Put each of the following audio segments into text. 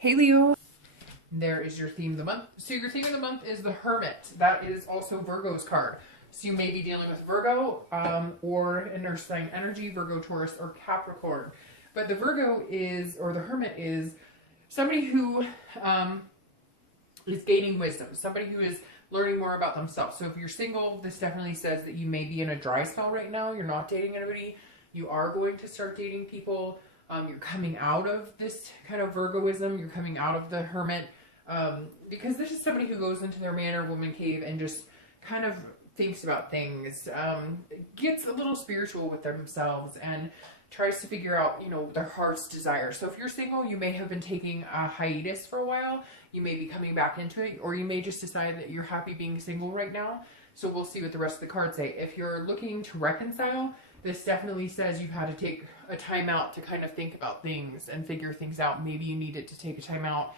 Hey Leo, there is your theme of the month. So your theme of the month is the Hermit. That is also Virgo's card. So you may be dealing with Virgo or an earth sign energy, Virgo, Taurus, or Capricorn. But the Virgo is, or the Hermit is somebody who is gaining wisdom, somebody who is learning more about themselves. So if you're single, this definitely says that you may be in a dry spell right now. You're not dating anybody. You are going to start dating people. You're coming out of this kind of Virgoism. You're coming out of the Hermit because this is somebody who goes into their man or woman cave and just kind of thinks about things, gets a little spiritual with themselves and tries to figure out, their heart's desire. So if you're single, you may have been taking a hiatus for a while. You may be coming back into it, or you may just decide that you're happy being single right now. So we'll see what the rest of the cards say. If you're looking to reconcile, this definitely says you've had to take a time out to kind of think about things and figure things out. Maybe you needed to take a time out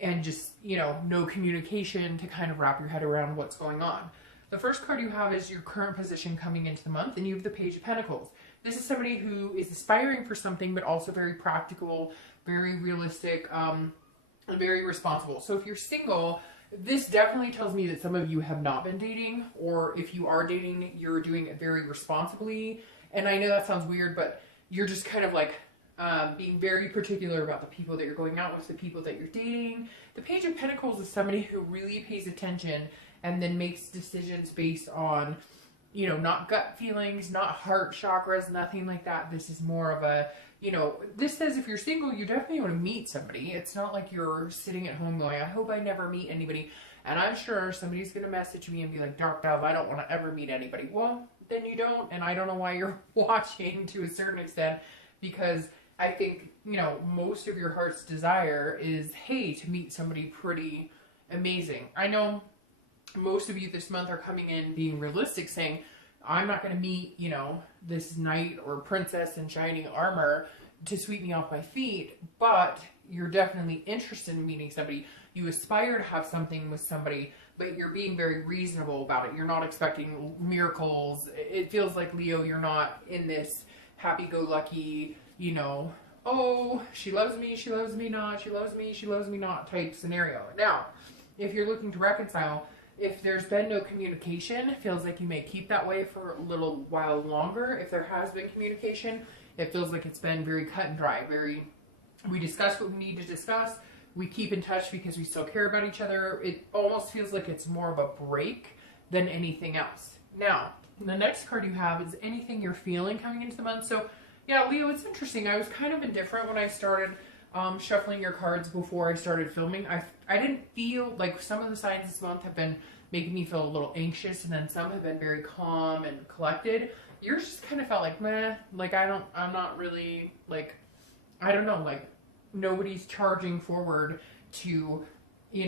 and just, no communication to kind of wrap your head around what's going on. The first card you have is your current position coming into the month, and you have the Page of Pentacles. This is somebody who is aspiring for something, but also very practical, very realistic, and very responsible. So if you're single, this definitely tells me that some of you have not been dating, or if you are dating, you're doing it very responsibly. And I know that sounds weird, but you're just kind of like being very particular about the people that you're going out with, the people that you're dating. The Page of Pentacles is somebody who really pays attention and then makes decisions based on, not gut feelings, not heart chakras, nothing like that. This is more of a, this says if you're single, you definitely want to meet somebody. It's not like you're sitting at home going, I hope I never meet anybody. And I'm sure somebody's going to message me and be like, Dark Dove, I don't want to ever meet anybody. Well, then you don't. And I don't know why you're watching to a certain extent, because I think, most of your heart's desire is, hey, to meet somebody pretty amazing. I know most of you this month are coming in being realistic, saying, I'm not going to meet, this knight or princess in shining armor to sweep me off my feet, but you're definitely interested in meeting somebody. You aspire to have something with somebody, but you're being very reasonable about it. You're not expecting miracles. It feels like, Leo, you're not in this happy-go-lucky, oh, she loves me not, she loves me not type scenario. Now, if you're looking to reconcile, if there's been no communication, it feels like you may keep that way for a little while longer. If there has been communication, it feels like it's been very cut and dry. We discuss what we need to discuss. We keep in touch because we still care about each other. It almost feels like it's more of a break than anything else. Now, the next card you have is anything you're feeling coming into the month. So, yeah, Leo, it's interesting. I was kind of indifferent when I started shuffling your cards before I started filming. I didn't feel like some of the signs this month have been making me feel a little anxious, and then some have been very calm and collected. Yours just kind of felt like, meh, like I'm not really, like, I don't know, like nobody's charging forward to, I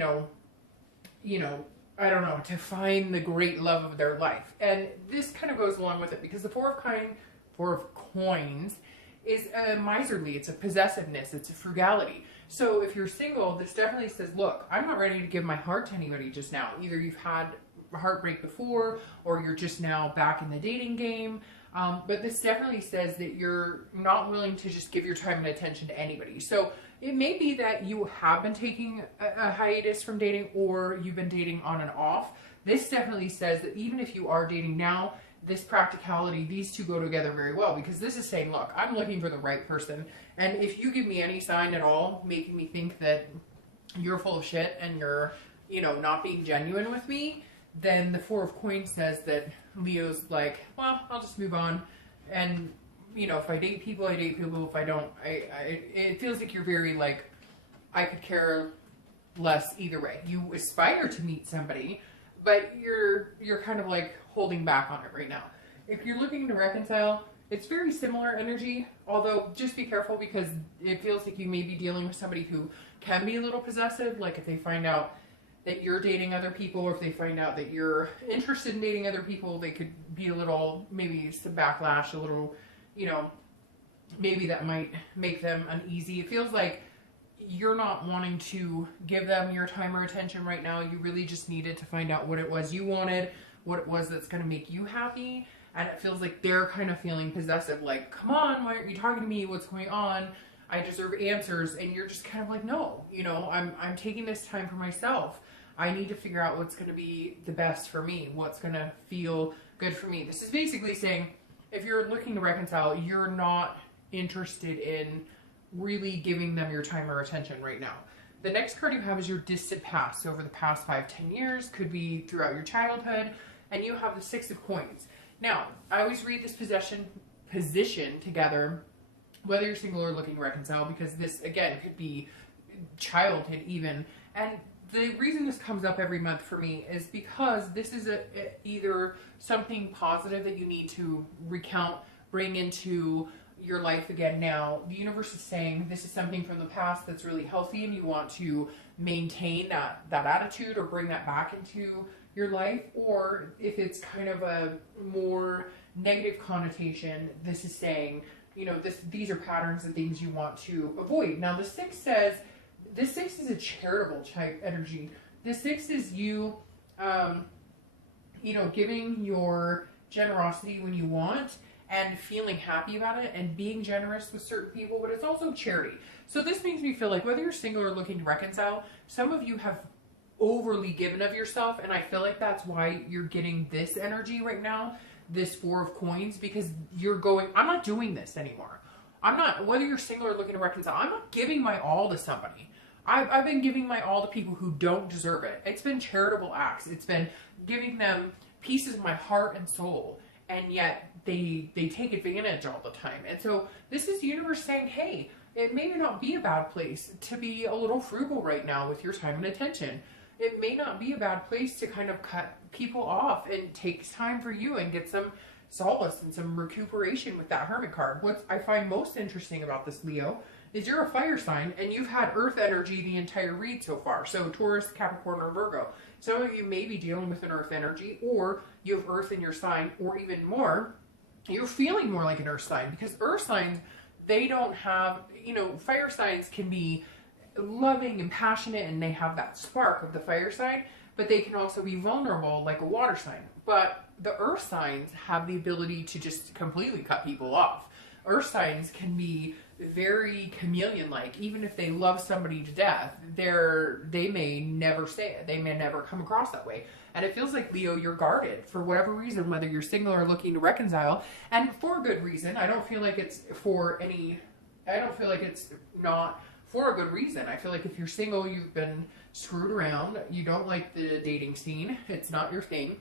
don't know, to find the great love of their life. And this kind of goes along with it, because the Four of Coins is miserly, it's a possessiveness, it's a frugality. So if you're single, this definitely says, look, I'm not ready to give my heart to anybody just now. Either you've had a heartbreak before, or you're just now back in the dating game. But this definitely says that you're not willing to just give your time and attention to anybody. So it may be that you have been taking a hiatus from dating, or you've been dating on and off. This definitely says that even if you are dating now, this practicality, these two go together very well, because this is saying, look, I'm looking for the right person. And if you give me any sign at all making me think that you're full of shit and you're, not being genuine with me, then the Four of Coins says that Leo's like, well, I'll just move on. And, if I date people, I date people. If I don't, it feels like you're very like, I could care less either way. You aspire to meet somebody, but you're kind of like holding back on it right now. If you're looking to reconcile, it's very similar energy, although just be careful, because it feels like you may be dealing with somebody who can be a little possessive. Like if they find out that you're dating other people, or if they find out that you're interested in dating other people, they could be a little, maybe some backlash, a little, maybe that might make them uneasy. It feels like you're not wanting to give them your time or attention right now. You really just needed to find out what it was you wanted, what it was that's going to make you happy. And it feels like they're kind of feeling possessive, like, come on, why aren't you talking to me? What's going on? I deserve answers. And you're just kind of like, no, you know, I'm taking this time for myself. I need to figure out what's going to be the best for me, what's going to feel good for me. This is basically saying, if you're looking to reconcile, you're not interested in really giving them your time or attention right now. The next card you have is your distant past. So over the past 5-10 years, could be throughout your childhood, and you have the 6 of coins. Now, I always read this position together, whether you're single or looking to reconcile, because this, again, could be childhood even. And the reason this comes up every month for me is because this is either something positive that you need to recount, bring into your life again now. The universe is saying this is something from the past that's really healthy and you want to maintain that attitude or bring that back into your life. Or if it's kind of a more negative connotation, this is saying, you know, these are patterns and things you want to avoid. Now the 6 says, this 6 is a charitable type energy. The 6 is you, you know, giving your generosity when you want and feeling happy about it and being generous with certain people, but it's also charity. So this makes me feel like whether you're single or looking to reconcile, some of you have overly given of yourself, and I feel like that's why you're getting this energy right now, this 4 of coins, because you're going, I'm not doing this anymore. I'm not, whether you're single or looking to reconcile, I'm not giving my all to somebody. I've been giving my all to people who don't deserve it. It's been charitable acts. It's been giving them pieces of my heart and soul, and yet they take advantage all the time. And so this is the universe saying, hey, it may not be a bad place to be a little frugal right now with your time and attention. It may not be a bad place to kind of cut people off and take time for you and get some solace and some recuperation with that Hermit card. What I find most interesting about this, Leo, is you're a fire sign and you've had earth energy the entire read so far. So Taurus, Capricorn, or Virgo. Some of you may be dealing with an earth energy, or you have earth in your sign, or even more, you're feeling more like an earth sign, because earth signs, they don't have, you know, fire signs can be loving and passionate and they have that spark of the fire sign, but they can also be vulnerable like a water sign. But the earth signs have the ability to just completely cut people off. Earth signs can be very chameleon-like. Even if they love somebody to death, they may never say it. They may never come across that way. And it feels like, Leo, you're guarded for whatever reason, whether you're single or looking to reconcile, and for a good reason. I don't feel like it's not for a good reason. I feel like if you're single, you've been screwed around. You don't like the dating scene. It's not your thing.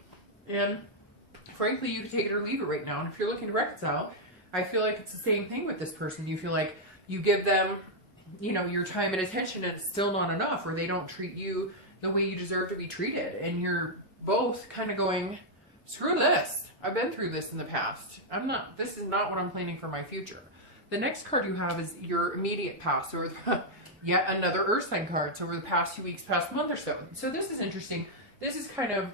And frankly, you can take it or leave it right now. And if you're looking to reconcile, I feel like it's the same thing with this person. You feel like you give them, you know, your time and attention and it's still not enough, or they don't treat you the way you deserve to be treated. And you're both kind of going, screw this. I've been through this in the past. This is not what I'm planning for my future. The next card you have is your immediate past, or yet another earth sign card. So over the past few weeks, past month or so. So this is interesting. This is kind of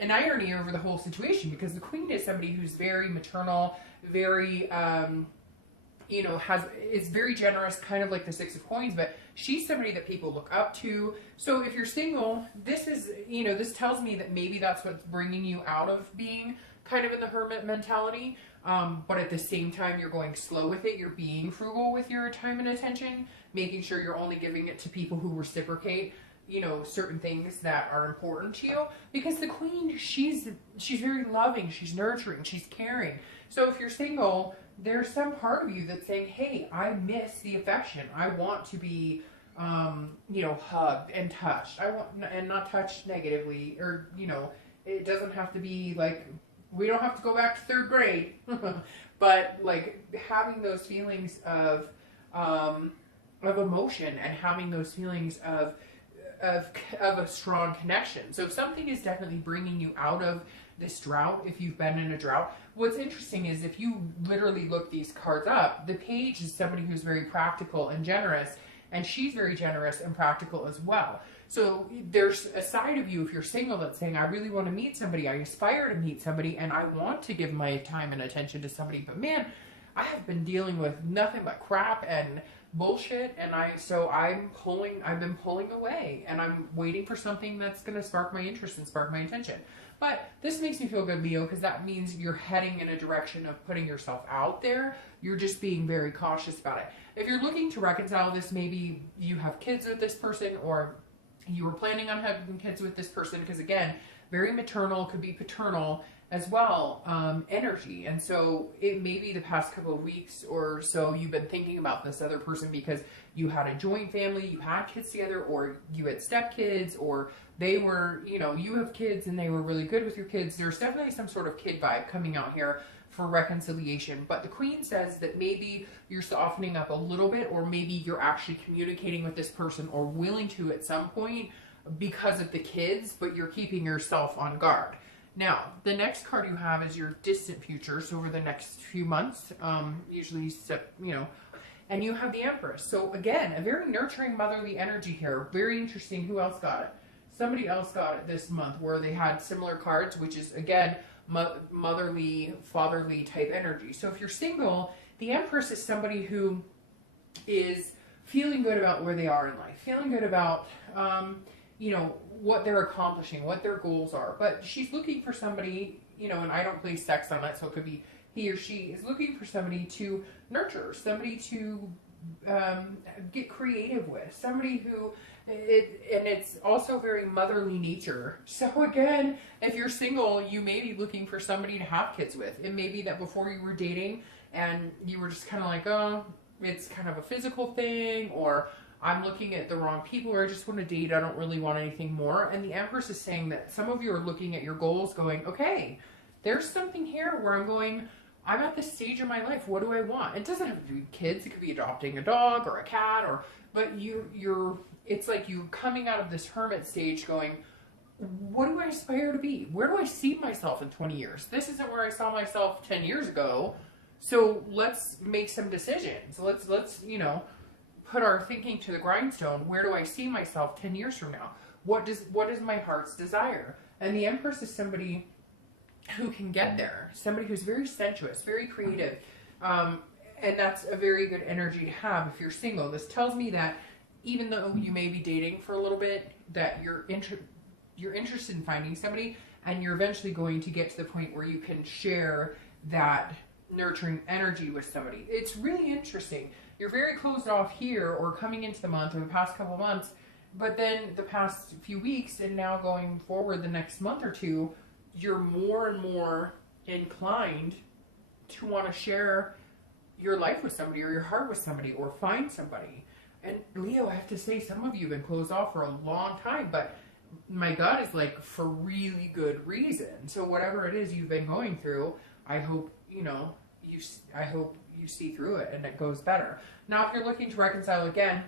an irony over the whole situation, because the queen is somebody who's very maternal, very, you know, is very generous, kind of like the 6 of coins, but she's somebody that people look up to. So if you're single, this is, you know, this tells me that maybe that's what's bringing you out of being kind of in the hermit mentality. But at the same time, you're going slow with it. You're being frugal with your time and attention, making sure you're only giving it to people who reciprocate, you know, certain things that are important to you. Because the queen, she's very loving, she's nurturing, she's caring. So if you're single, there's some part of you that's saying, hey, I miss the affection. I want to be, you know, hugged and touched. And not touched negatively, or, you know, it doesn't have to be like, we don't have to go back to 3rd grade, but like having those feelings of emotion and having those feelings of a strong connection. So something is definitely bringing you out of this drought. If you've been in a drought, what's interesting is if you literally look these cards up, the page is somebody who's very practical and generous, and she's very generous and practical as well. So there's a side of you, if you're single, that's saying, I really want to meet somebody, I aspire to meet somebody, and I want to give my time and attention to somebody, but man, I have been dealing with nothing but crap and bullshit. And I've been pulling away, and I'm waiting for something that's going to spark my interest and spark my attention. But this makes me feel good, Leo, because that means you're heading in a direction of putting yourself out there. You're just being very cautious about it. If you're looking to reconcile this, maybe you have kids with this person, or you were planning on having kids with this person, because again, very maternal, could be paternal as well, energy. And so it may be the past couple of weeks or so you've been thinking about this other person because you had a joint family, you had kids together, or you had stepkids, or they were, you have kids and they were really good with your kids. There's definitely some sort of kid vibe coming out here for reconciliation. But the Queen says that maybe you're softening up a little bit, or maybe you're actually communicating with this person, or willing to at some point because of the kids, but you're keeping yourself on guard. Now, the next card you have is your distant future, so over the next few months, usually, and you have the Empress. So again, a very nurturing, motherly energy here. Very interesting. Who else got it? Somebody else got it this month where they had similar cards, which is, again, motherly, fatherly type energy. So if you're single, the Empress is somebody who is feeling good about where they are in life, feeling good about, what they're accomplishing, what their goals are. But she's looking for somebody, and I don't place sex on that, so it could be he or she is looking for somebody to nurture, somebody to get creative with, somebody who, and it's also very motherly nature. So again, if you're single, you may be looking for somebody to have kids with. It may be that before you were dating and you were just kind of like, oh, it's kind of a physical thing, or I'm looking at the wrong people, or I just want to date, I don't really want anything more. And the Empress is saying that some of you are looking at your goals going, okay, there's something here where I'm at this stage in my life, what do I want? It doesn't have to be kids, it could be adopting a dog or a cat, but it's like you coming out of this hermit stage going, what do I aspire to be? Where do I see myself in 20 years? This isn't where I saw myself 10 years ago, so let's make some decisions. Let's put our thinking to the grindstone. Where do I see myself 10 years from now? What is my heart's desire? And the Empress is somebody who can get there. Somebody who's very sensuous, very creative. And that's a very good energy to have if you're single. This tells me that even though you may be dating for a little bit, that you're interested in finding somebody, and you're eventually going to get to the point where you can share that nurturing energy with somebody. It's really interesting. You're very closed off here, or coming into the month, or the past couple of months, but then the past few weeks, and now going forward the next month or two, you're more and more inclined to want to share your life with somebody, or your heart with somebody, or find somebody. And Leo, I have to say, some of you have been closed off for a long time, but my gut is like for really good reason. So whatever it is you've been going through, I hope you see through it and it goes better. Now, if you're looking to reconcile again,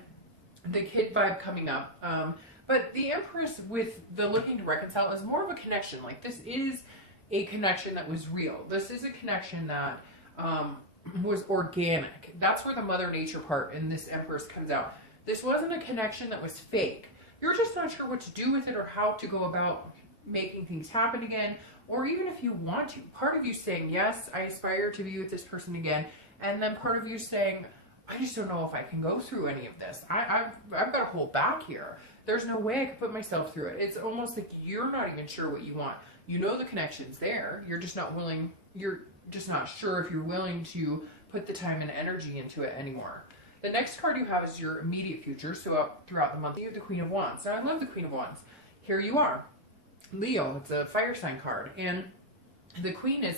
the kid vibe coming up, but the Empress with the looking to reconcile is more of a connection. Like, this is a connection that was real. This is a connection that was organic. That's where the Mother Nature part in this Empress comes out. This wasn't a connection that was fake. You're just not sure what to do with it, or how to go about making things happen again, or even if you want to. Part of you saying, yes, I aspire to be with this person again, and then part of you saying, I just don't know if I can go through any of this. I've got to hold back here. There's no way I can put myself through it. It's almost like you're not even sure what you want. You know the connection's there. You're just not willing. You're just not sure if you're willing to put the time and energy into it anymore. The next card you have is your immediate future. So throughout the month, you have the Queen of Wands. Now, I love the Queen of Wands. Here you are. Leo, it's a fire sign card. And the Queen is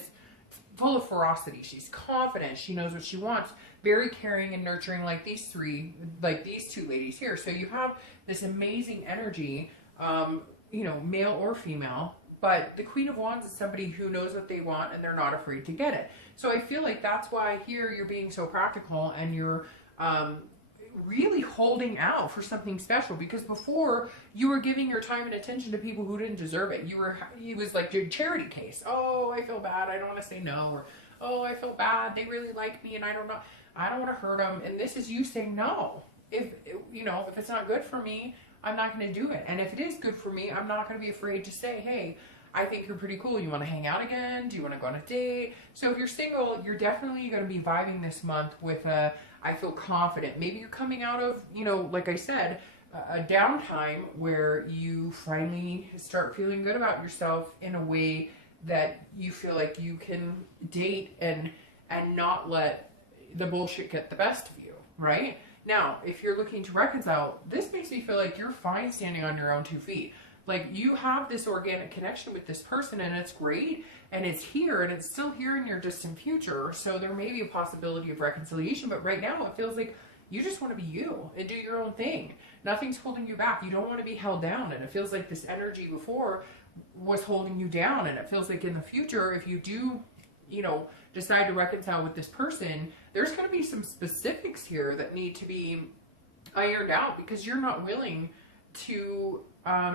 full of ferocity. She's confident. She knows what she wants. Very caring and nurturing, like these two ladies here. So you have this amazing energy, male or female. But the Queen of Wands is somebody who knows what they want, and they're not afraid to get it. So I feel like that's why here you're being so practical, and you're really holding out for something special, because before you were giving your time and attention to people who didn't deserve it. It was like your charity case. Oh, I feel bad, I don't want to say no, or oh, I feel bad, they really like me and I don't want to hurt them. And this is you saying no. If it's not good for me, I'm not going to do it. And if it is good for me, I'm not going to be afraid to say, hey, I think you're pretty cool. You want to hang out again? Do you want to go on a date? So if you're single, you're definitely going to be vibing this month with a I feel confident. Maybe you're coming out of, you know, like I said, a downtime where you finally start feeling good about yourself in a way that you feel like you can date and not let the bullshit get the best of you, right? Now, if you're looking to reconcile, this makes me feel like you're fine standing on your own 2 feet. Like, you have this organic connection with this person, and it's great, and it's here, and it's still here in your distant future. So there may be a possibility of reconciliation, but right now it feels like you just want to be you and do your own thing. Nothing's holding you back. You don't want to be held down, and it feels like this energy before was holding you down, and it feels like in the future, if you do, you know, decide to reconcile with this person, there's going to be some specifics here that need to be ironed out because you're not willing to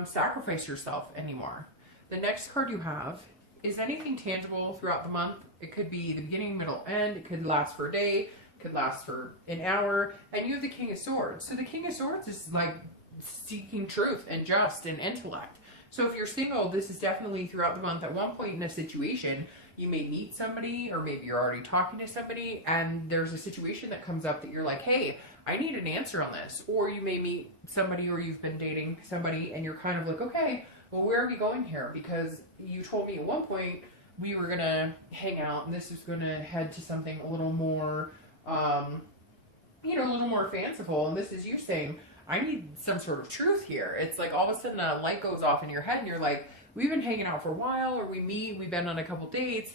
sacrifice yourself anymore. The next card you have is anything tangible throughout the month. It could be the beginning, middle, end. It could last for a day. It could last for an hour. And you have the King of Swords. So the King of Swords is like seeking truth and just and intellect. So if you're single, this is definitely throughout the month. At one point in a situation, you may meet somebody, or maybe you're already talking to somebody, and there's a situation that comes up that you're like, hey, I need an answer on this. Or you may meet somebody, or you've been dating somebody, and you're kind of like, okay, well, where are we going here? Because you told me at one point we were going to hang out, and this is going to head to something a little more, you know, a little more fanciful. And this is you saying, I need some sort of truth here. It's like all of a sudden a light goes off in your head, and you're like, we've been hanging out for a while, or we meet, we've been on a couple dates,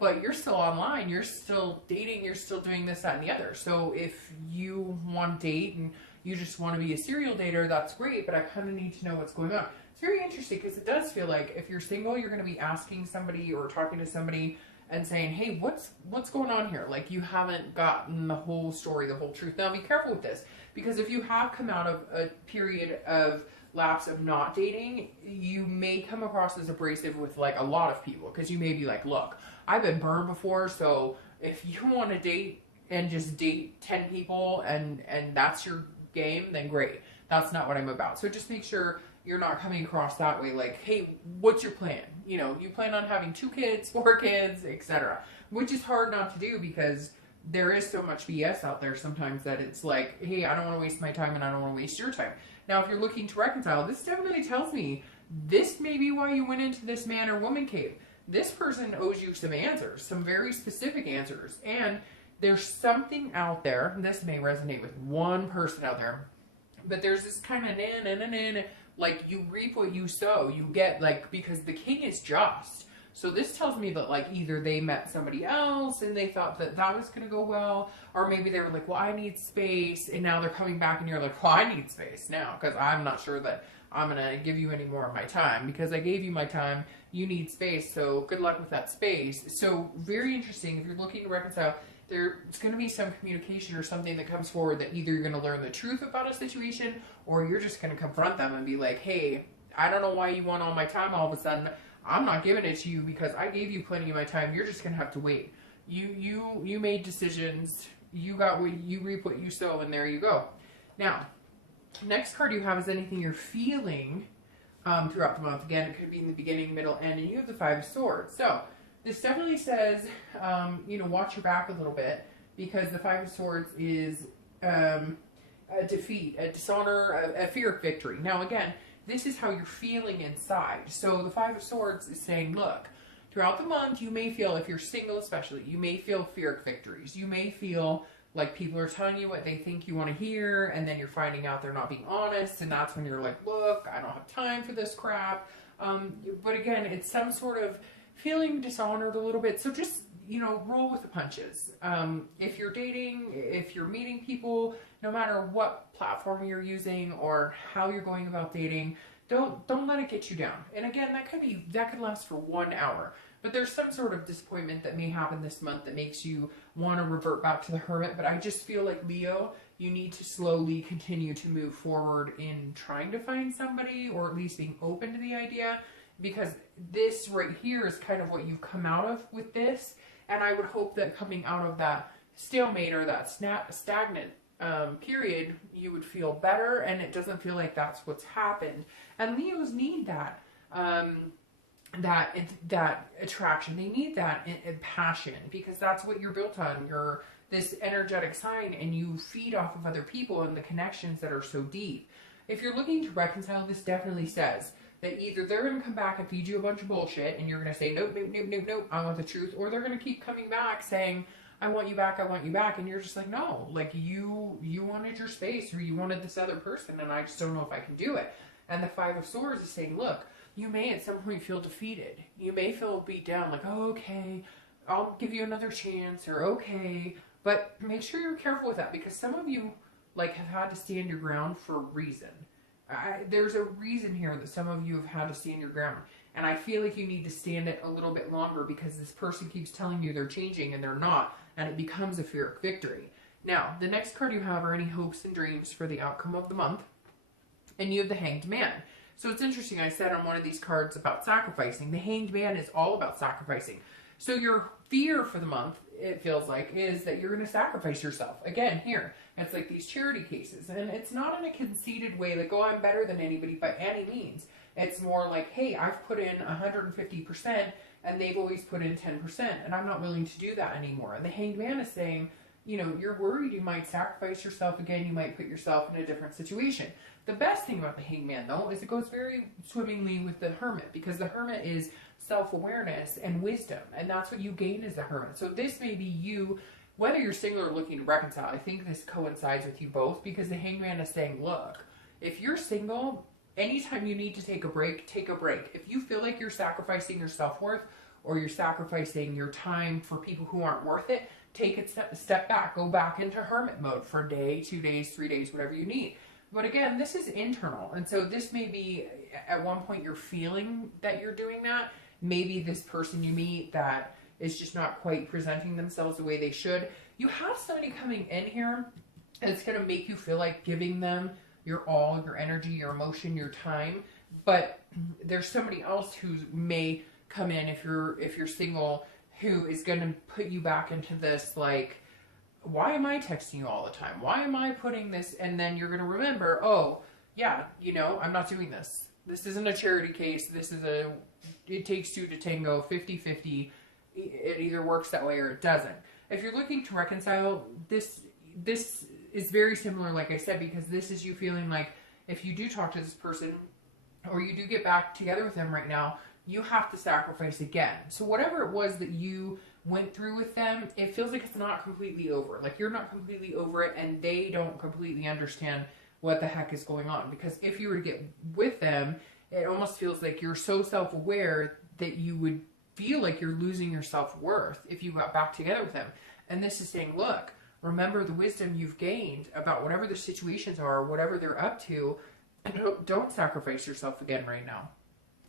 but you're still online, you're still dating, you're still doing this, that, and the other. So if you want to date and you just want to be a serial dater, that's great, but I kind of need to know what's going on. It's very interesting because it does feel like if you're single, you're going to be asking somebody or talking to somebody and saying, hey, what's going on here? Like, you haven't gotten the whole story, the whole truth. Now, be careful with this, because if you have come out of a period of lapse of not dating, you may come across as abrasive with like a lot of people, because you may be like, look, I've been burned before, so if you want to date and just date 10 people and that's your game, then great. That's not what I'm about. So just make sure you're not coming across that way, like, hey, what's your plan? You know, you plan on having 2 kids, 4 kids, etc. Which is hard not to do because there is so much BS out there sometimes that it's like, hey, I don't want to waste my time and I don't want to waste your time. Now, if you're looking to reconcile, this definitely tells me this may be why you went into this man or woman cave. This person owes you some answers, some very specific answers. And there's something out there, and this may resonate with one person out there, but there's this kind of like, you reap what you sow. You get, like, because the king is just. So this tells me that, like, either they met somebody else and they thought that that was going to go well, or maybe they were like, well, I need space, and now they're coming back and you're like, well, I need space now because I'm not sure that I'm going to give you any more of my time because I gave you my time. You need space, so good luck with that space. So very interesting. If you're looking to reconcile, there's going to be some communication or something that comes forward that either you're going to learn the truth about a situation, or you're just going to confront them and be like, hey, I don't know why you want all my time all of a sudden. I'm not giving it to you because I gave you plenty of my time. You're just going to have to wait. You made decisions. You got what you reap what you sow, and there you go. Now, next card you have is anything you're feeling throughout the month. Again, it could be in the beginning, middle, end, and you have the 5 of Swords. So this definitely says, watch your back a little bit, because the 5 of Swords is a defeat, a dishonor, a fear of victory. Now, again, this is how you're feeling inside. So the 5 of Swords is saying, look, throughout the month, you may feel, if you're single especially, you may feel fear of victories. You may feel like people are telling you what they think you want to hear, and then you're finding out they're not being honest, and that's when you're like, look, I don't have time for this crap. But again, it's some sort of feeling dishonored a little bit. So just, roll with the punches. If you're dating, if you're meeting people, no matter what platform you're using or how you're going about dating, don't let it get you down. And again, that could last for 1 hour. But there's some sort of disappointment that may happen this month that makes you want to revert back to the hermit. But I just feel like, Leo, you need to slowly continue to move forward in trying to find somebody, or at least being open to the idea, because this right here is kind of what you've come out of with this. And I would hope that coming out of that stalemate or that stagnant period, you would feel better, and it doesn't feel like that's what's happened. And Leos need that. That attraction. They need that passion, because that's what you're built on. this energetic sign and you feed off of other people and the connections that are so deep. If you're looking to reconcile, this definitely says that either they're going to come back and feed you a bunch of bullshit and you're going to say, nope, nope, nope, nope, nope, I want the truth. Or they're going to keep coming back saying, I want you back, I want you back. And you're just like, no, like you wanted your space, or you wanted this other person, and I just don't know if I can do it. And the Five of Swords is saying, look, you may at some point feel defeated. You may feel beat down, like, oh, okay, I'll give you another chance, or okay. But make sure you're careful with that, because some of you like have had to stand your ground for a reason. There's a reason here that some of you have had to stand your ground. And I feel like you need to stand it a little bit longer, because this person keeps telling you they're changing and they're not. And it becomes a Pyrrhic victory. Now, the next card you have are any hopes and dreams for the outcome of the month. And you have the Hanged Man. So it's interesting, I said on one of these cards about sacrificing. The Hanged Man is all about sacrificing. So your fear for the month, it feels like, is that you're going to sacrifice yourself. Again, here, it's like these charity cases. And it's not in a conceited way, like, oh, I'm better than anybody by any means. It's more like, hey, I've put in 150% and they've always put in 10%, and I'm not willing to do that anymore. And the Hanged Man is saying, you know, you're worried you might sacrifice yourself again, you might put yourself in a different situation. The best thing about the Hanged Man, though, is it goes very swimmingly with the Hermit, because the Hermit is self-awareness and wisdom, and that's what you gain as a Hermit. So this may be you, whether you're single or looking to reconcile. I think this coincides with you both, because the Hanged Man is saying, look, if you're single, anytime you need to take a break, take a break. If you feel like you're sacrificing your self-worth, or you're sacrificing your time for people who aren't worth it, take a step back. Go back into Hermit mode for a day, 2 days, 3 days, whatever you need. But again, this is internal. And so this may be, at one point, you're feeling that you're doing that. Maybe this person you meet that is just not quite presenting themselves the way they should. You have somebody coming in here that's going to make you feel like giving them your all, your energy, your emotion, your time. But there's somebody else who may come in, if you're single, who is going to put you back into this, like, why am I texting you all the time? Why am I putting this? And then you're going to remember, oh, yeah, you know, I'm not doing this. This isn't a charity case. This is it takes two to tango, 50-50. It either works that way or it doesn't. If you're looking to reconcile, this is very similar, like I said, because this is you feeling like if you do talk to this person, or you do get back together with them right now, you have to sacrifice again. So whatever it was that you went through with them, it feels like it's not completely over. Like you're not completely over it, and they don't completely understand what the heck is going on. Because if you were to get with them, it almost feels like you're so self-aware that you would feel like you're losing your self-worth if you got back together with them. And this is saying, look, remember the wisdom you've gained about whatever the situations are, whatever they're up to, and don't sacrifice yourself again right now.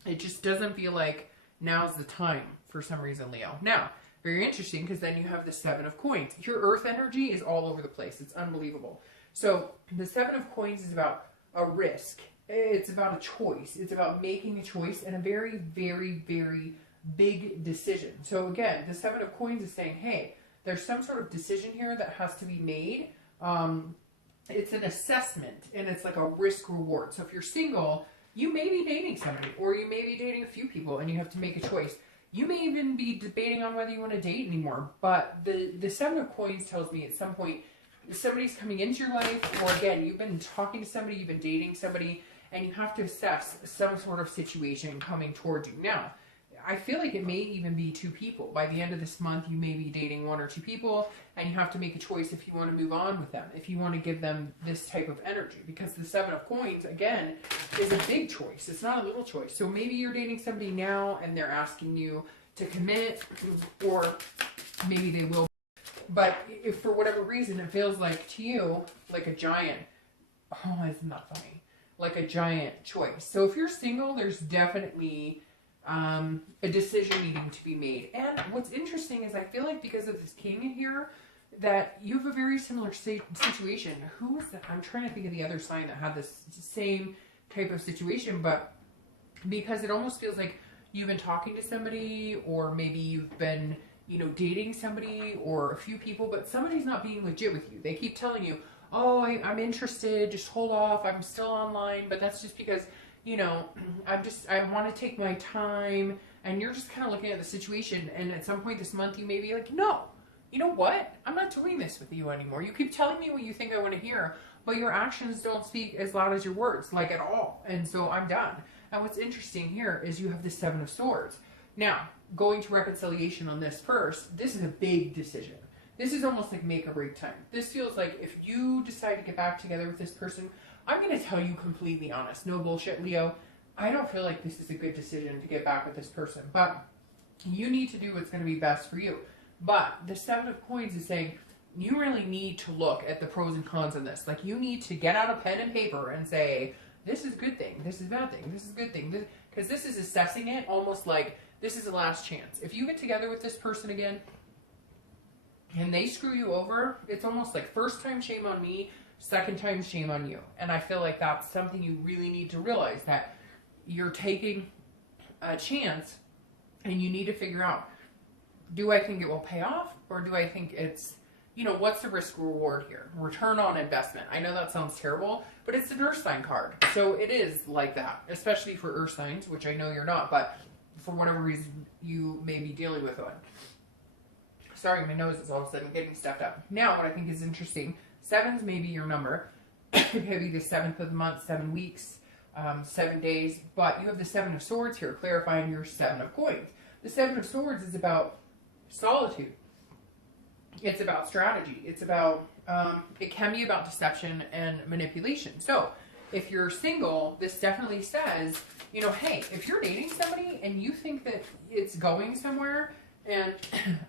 It just doesn't feel like now's the time for some reason, Leo. Now, very interesting, because then you have the Seven of Coins. Your earth energy is all over the place. It's unbelievable. So the Seven of Coins is about a risk. It's about a choice. It's about making a choice and a very, very, very big decision. So again, the Seven of Coins is saying, hey, there's some sort of decision here that has to be made. It's an assessment, and it's like a risk reward. So if you're single, you may be dating somebody, or you may be dating a few people, and you have to make a choice. You may even be debating on whether you want to date anymore. But the Seven of Coins tells me at some point somebody's coming into your life, or again, you've been talking to somebody, you've been dating somebody, and you have to assess some sort of situation coming towards you. Now, I feel like it may even be two people. By the end of this month, you may be dating one or two people, and you have to make a choice if you want to move on with them, if you want to give them this type of energy. Because the Seven of Coins, again, is a big choice. It's not a little choice. So maybe you're dating somebody now, and they're asking you to commit, or maybe they will. But if for whatever reason it feels like to you, like a giant, oh, isn't that funny? Like a giant choice. So if you're single, there's definitely a decision needing to be made. And what's interesting is I feel like because of this king in here, that you have a very similar situation. Who was that? I'm trying to think of the other sign that had this same type of situation, but because it almost feels like you've been talking to somebody, or maybe you've been, you know, dating somebody or a few people, but somebody's not being legit with you. They keep telling you, oh, I'm interested, just hold off, I'm still online, but that's just because, you know, I want to take my time, and you're just kind of looking at the situation, and at some point this month you may be like, no, you know what? I'm not doing this with you anymore. You keep telling me what you think I want to hear, but your actions don't speak as loud as your words, like at all. And so I'm done. And what's interesting here is you have the Seven of Swords. Now, going to reconciliation on this first, this is a big decision. This is almost like make or break time. This feels like if you decide to get back together with this person, I'm going to tell you completely honest. No bullshit, Leo. I don't feel like this is a good decision to get back with this person. But you need to do what's going to be best for you. But the Seven of Coins is saying you really need to look at the pros and cons of this. Like, you need to get out a pen and paper and say, this is a good thing, this is a bad thing, this is a good thing. Because this is assessing it almost like this is the last chance. If you get together with this person again and they screw you over, it's almost like first time shame on me, second time shame on you. And I feel like that's something you really need to realize, that you're taking a chance and you need to figure out, do I think it will pay off, or do I think it's, you know, what's the risk reward here? Return on investment. I know that sounds terrible, but it's an earth sign card. So it is like that, especially for earth signs, which I know you're not, but for whatever reason you may be dealing with one. Sorry, my nose is all of a sudden getting stuffed up. Now, what I think is interesting, 7's maybe your number. It could be the 7th of the month, 7 weeks, 7 days, but you have the 7 of Swords here, clarifying your 7 of Coins. The 7 of Swords is about solitude. It's about strategy. It's about, it can be about deception and manipulation. So if you're single, this definitely says, you know, hey, if you're dating somebody and you think that it's going somewhere, and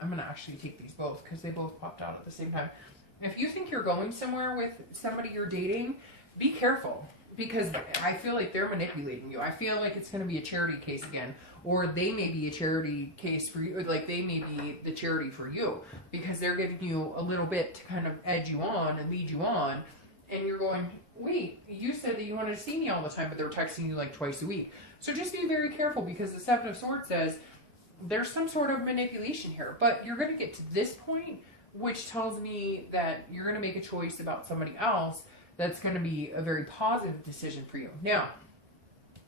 I'm going to actually take these both because they both popped out at the same time. If you think you're going somewhere with somebody you're dating, be careful, because I feel like they're manipulating you. I feel like it's going to be a charity case again, or they may be a charity case for you, like they may be the charity for you, because they're giving you a little bit to kind of edge you on and lead you on, and you're going, wait, you said that you wanted to see me all the time, but they're texting you like twice a week. So just be very careful, because the 7 of Swords says there's some sort of manipulation here, but you're going to get to this point, which tells me that you're going to make a choice about somebody else that's going to be a very positive decision for you. Now,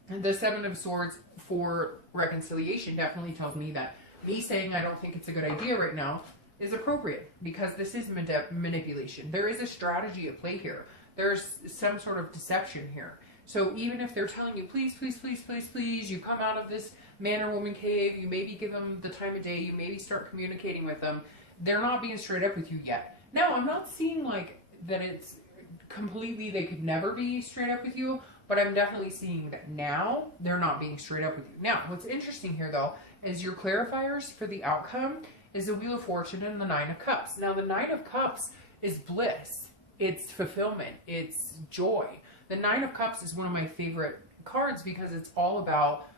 the 7 of Swords for reconciliation definitely tells me that me saying I don't think it's a good idea right now is appropriate, because this is manipulation. There is a strategy at play here. There's some sort of deception here. So even if they're telling you, please, please, please, please, please, you come out of this man or woman cave, you maybe give them the time of day, you maybe start communicating with them, they're not being straight up with you yet. Now, I'm not seeing like that it's completely, they could never be straight up with you, but I'm definitely seeing that now they're not being straight up with you. Now, what's interesting here though is your clarifiers for the outcome is the Wheel of Fortune and the 9 of Cups. Now, the 9 of Cups is bliss, it's fulfillment, it's joy. The 9 of Cups is one of my favorite cards because it's all about,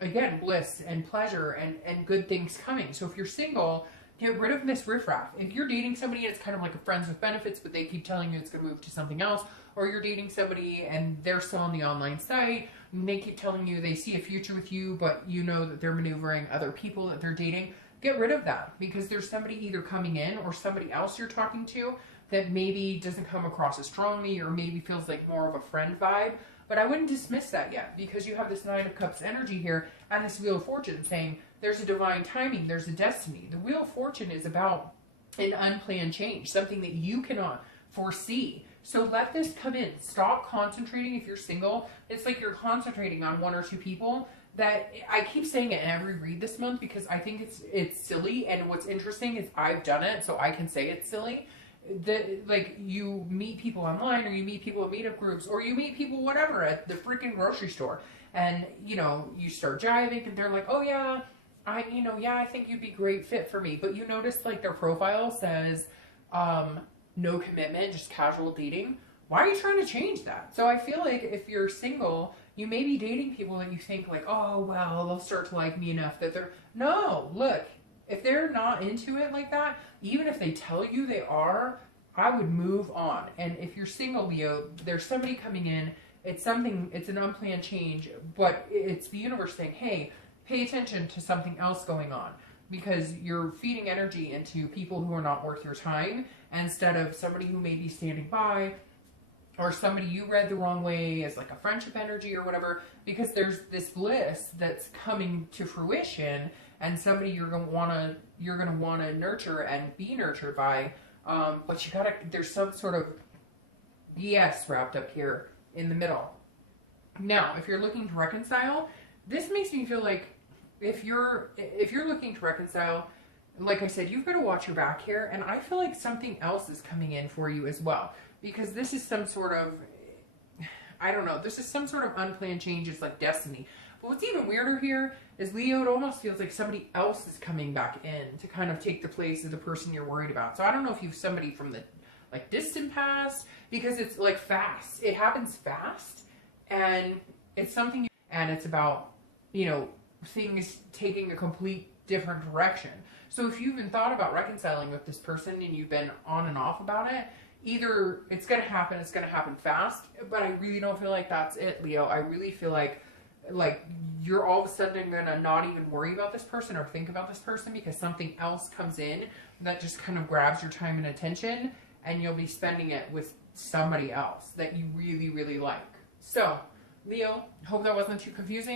again, bliss and pleasure and good things coming. So if you're single, get rid of this riffraff. If you're dating somebody and it's kind of like a friends with benefits, but they keep telling you it's going to move to something else, or you're dating somebody and they're still on the online site and they keep telling you they see a future with you, but you know that they're maneuvering other people that they're dating, get rid of that, because there's somebody either coming in or somebody else you're talking to that maybe doesn't come across as strongly, or maybe feels like more of a friend vibe. But I wouldn't dismiss that yet, because you have this 9 of Cups energy here and this Wheel of Fortune saying there's a divine timing, there's a destiny. The Wheel of Fortune is about an unplanned change, something that you cannot foresee. So let this come in. Stop concentrating. If you're single, it's like you're concentrating on 1 or 2 people. That I keep saying it in every read this month because I think it's silly. And what's interesting is I've done it, so I can say it's silly. That, like, you meet people online, or you meet people at meetup groups, or you meet people whatever at the freaking grocery store, and you know, you start jiving and they're like, oh yeah, I think you'd be a great fit for me, but you notice like their profile says no commitment, just casual dating. Why are you trying to change that? So I feel like if you're single, you may be dating people that you think like, oh well, they'll start to like me enough that they're, no, look, if they're not into it like that, even if they tell you they are, I would move on. And if you're single, Leo, there's somebody coming in, it's an unplanned change, but it's the universe saying, hey, pay attention to something else going on, because you're feeding energy into people who are not worth your time instead of somebody who may be standing by, or somebody you read the wrong way as like a friendship energy or whatever, because there's this bliss that's coming to fruition and somebody you're gonna wanna nurture and be nurtured by. But there's some sort of BS wrapped up here in the middle. Now, if you're looking to reconcile, this makes me feel like if you're looking to reconcile, like I said, you've got to watch your back here, and I feel like something else is coming in for you as well, because this is some sort of, I don't know, this is some sort of unplanned change. It's like destiny. But what's even weirder here is, Leo, it almost feels like somebody else is coming back in to kind of take the place of the person you're worried about. So I don't know if you've somebody from the like distant past, because it's like fast. It happens fast, and it's something, and it's about, you know, things taking a complete different direction. So if you've been thought about reconciling with this person and you've been on and off about it, either it's going to happen fast, but I really don't feel like that's it, Leo. I really feel like you're all of a sudden going to not even worry about this person or think about this person, because something else comes in that just kind of grabs your time and attention, and you'll be spending it with somebody else that you really, really like. So, Leo, hope that wasn't too confusing.